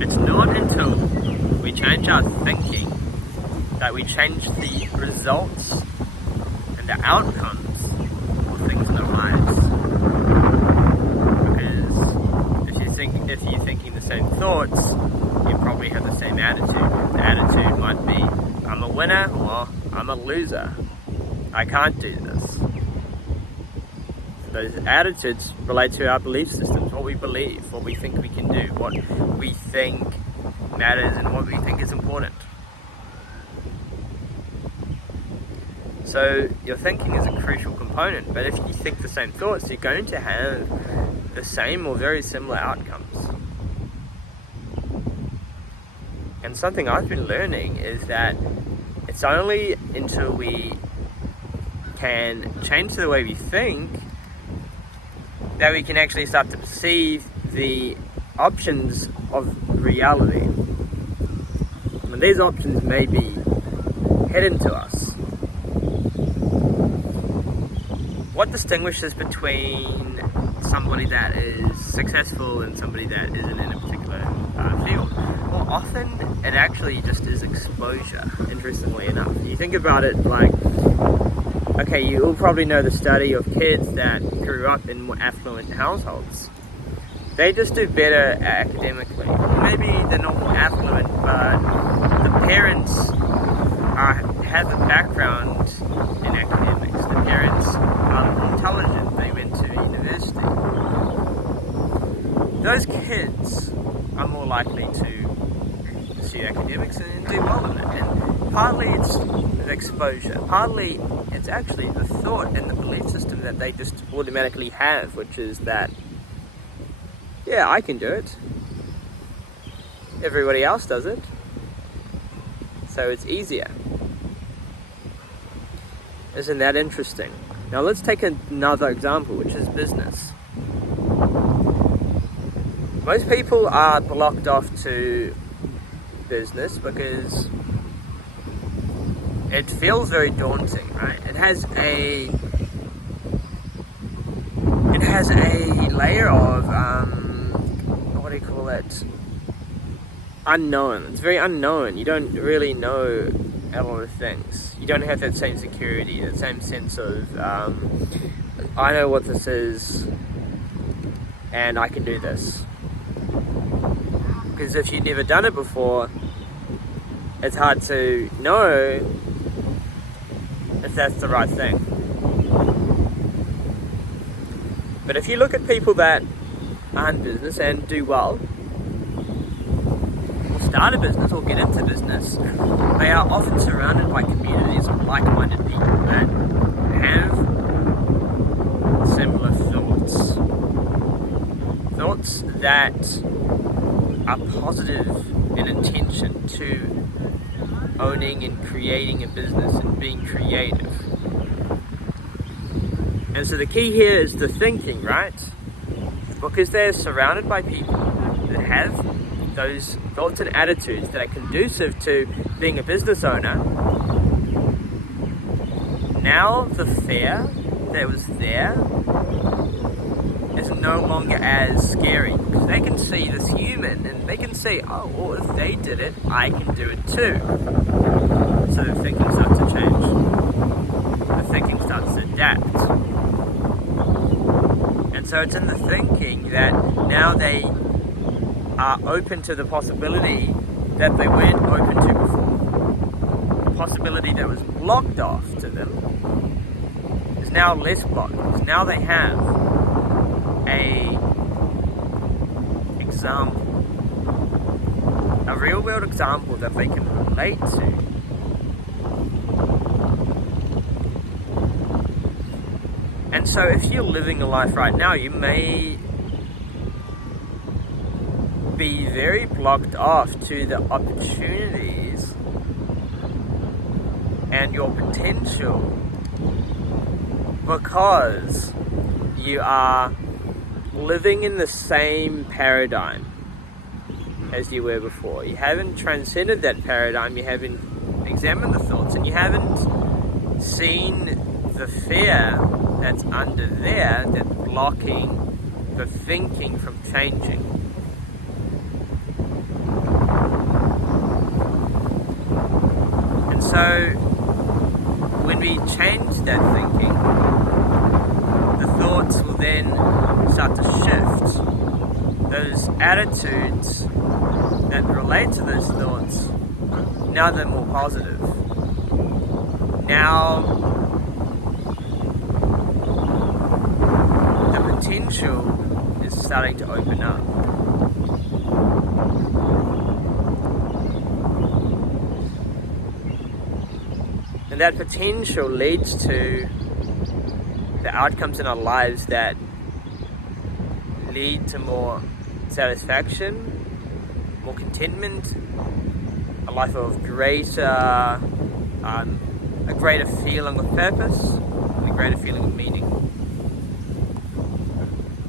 It's not until we change our thinking that we change the results and the outcomes of things in our lives. Because if you're thinking the same thoughts, you probably have the same attitude. The attitude might be, I'm a winner or I'm a loser. I can't do this. So those attitudes relate to our belief systems, what we believe, what we think we can do, what we think matters and what we think is important. So your thinking is a crucial component, but if you think the same thoughts, you're going to have the same or very similar outcomes. And something I've been learning is that it's only until we can change the way we think that we can actually start to perceive the options of reality. And these options may be hidden to us. What distinguishes between somebody that is successful and somebody that isn't in a particular field? Well, often it actually just is exposure, interestingly enough. You think about it like, okay, you all probably know the study of kids that grew up in more affluent households. They just do better academically. Maybe they're not more affluent, but the parents have a background in academics. The parents are intelligent. They went to university. Those kids are more likely to pursue academics and do well in it. And partly it's the exposure. Partly it's actually the thought and the belief system that they just automatically have, which is that, yeah, I can do it. Everybody else does it. So it's easier. Isn't that interesting? Now let's take another example, which is business. Most people are blocked off to business because it feels very daunting, right? It has a layer of what do you call it? Unknown. It's very unknown. You don't really know a lot of things. You don't have that same security, that same sense of I know what this is and I can do this. Because if you've never done it before, it's hard to know if that's the right thing. But if you look at people that are in business and do well, or start a business or get into business, they are often surrounded by communities of like-minded people that have similar thoughts. Thoughts that are positive in intention to owning and creating a business and being creative. And so the key here is the thinking, right? Because they're surrounded by people that have those thoughts and attitudes that are conducive to being a business owner. Now the fear that was there is no longer as scary because they can see this human and they can see, oh, well, if they did it, I can do it too. So the thinking starts to change. The thinking starts to adapt. And so it's in the thinking that now they are open to the possibility that they weren't open to before. The possibility that was blocked off to them is now less blocked because now they have a real world example that they can relate to. And so if you're living a life right now, you may be very blocked off to the opportunities and your potential because you are living in the same paradigm as you were before. You haven't transcended that paradigm, you haven't examined the thoughts, and you haven't seen the fear that's under there that's blocking the thinking from changing. So when we change that thinking, the thoughts will then start to shift. Those attitudes that relate to those thoughts, now they're more positive. Now the potential is starting to open up. And that potential leads to the outcomes in our lives that lead to more satisfaction, more contentment, a life of a greater feeling of purpose, and a greater feeling of meaning.